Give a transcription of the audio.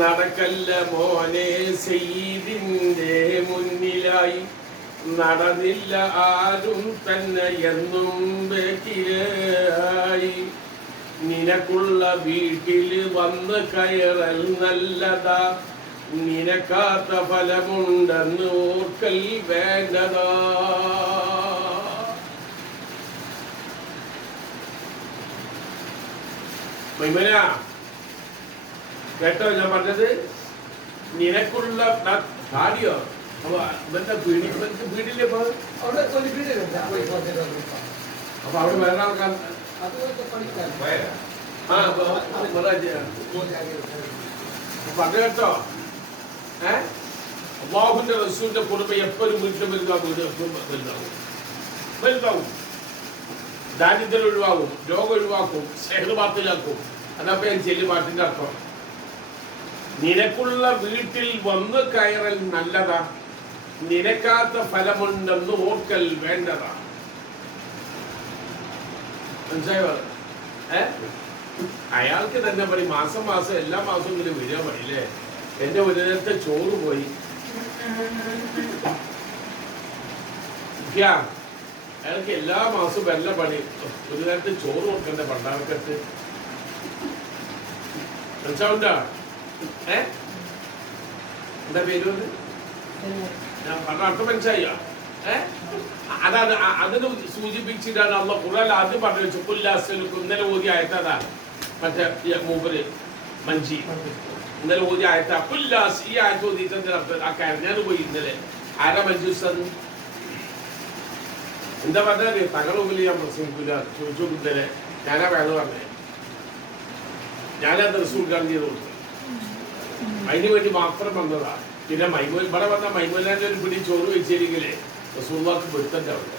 നടക്കല്ല മോനെ സയ്യിദിന്റെ മുന്നിലായി നടന്നില്ല ആരും തന്നെ എന്നും ബക്കിരായി നിനക്കുള്ള വീട്ടിൽ വന്ന് കയറൽ നല്ലതാ നിനക്കാത്ത ഫലമുണ്ടെന്ന് ഓർക്കൽ വേണ്ടതാ. മൈമന കേട്ടോ ഞാൻ പറഞ്ഞത്? നിനക്കുള്ള കാടിയോ ഇവന്റെ വീടില്ലേ അപ്പൊ അവിടെ വേറെ ആൾക്കാർ പറഞ്ഞു കേട്ടോ. അല്ലാഹുവിന്റെ റസൂലിന്റെ കുടുംബം എപ്പോഴും വീട്ടിൽ വരുന്ന വീട് വലുതാവും. ദാരിദ്ര്യം ഒഴിവാകും, രോഗം ഒഴിവാക്കും, സ്നേഹപാത്തിലാക്കും. അതപ്പോ ഞാൻ ചെല്ലുപാട്ടിന്റെ അർത്ഥം. നിനക്കുള്ള വീട്ടിൽ വന്ന് കയറൽ നല്ലതാ നിനക്കാത്ത ഫലമുണ്ടെന്ന് ഓർക്കൽ വേണ്ടതാ. മനസ്സിലായോ? അയാൾക്ക് തന്നെ പണി മാസം എല്ലാ മാസവും ഇങ്ങനെ വരിക പണിയില്ലേ. എന്റെ ഒരു നേരത്തെ ചോറ് പോയി. അയാൾക്ക് എല്ലാ മാസവും വല്ല പണി ഒരു നേരത്തെ ചോറ് കൊടുക്കണ്ടേ പണ്ടാർക്കത്ത്. മനസ്സിലാവുണ്ടാ? എന്താ പേര്? ഞാൻ പറഞ്ഞ അർത്ഥം മനസ്സിലായോ? അതാണ് അതിന് സൂചിപ്പിച്ചിട്ടാണ് അള്ളാഹ് ഖുർആനിൽ ആദ്യം പറഞ്ഞു വെച്ചു. ഇന്നലെ ഓതി ആയത്താ മറ്റേ മൂപ്പര് മഞ്ചി ഇന്നലെ ഓതി ആയത്താ പുല്ലാസ്. ഈ ആയത്ത് ഓതിയിട്ട് ആ കരഞ്ഞാണ് പോയി ഇന്നലെ. ആരാ മഞ്ജൂസ്? എന്താ പറഞ്ഞാല് തങ്ങളുടെ മുമ്പിൽ ഞാൻ പ്രസംഗിക്കില്ല. ചോദിച്ചു ഇന്നലെ ഞാനാ വേണം പറഞ്ഞേ. ഞാനത് റിസൂൾ ചെയ്ത് കൊടുത്തു. അതിന് വേണ്ടി മാത്രം വന്നതാ. പിന്നെ ഇവിടെ വന്ന മൈമൂലാന്റെ ഒരു പിടി ചോറ് വെച്ചിരിക്കലേ റസൂലുള്ളാഹിക്ക് പിടുത്തന്റെ അവിടെ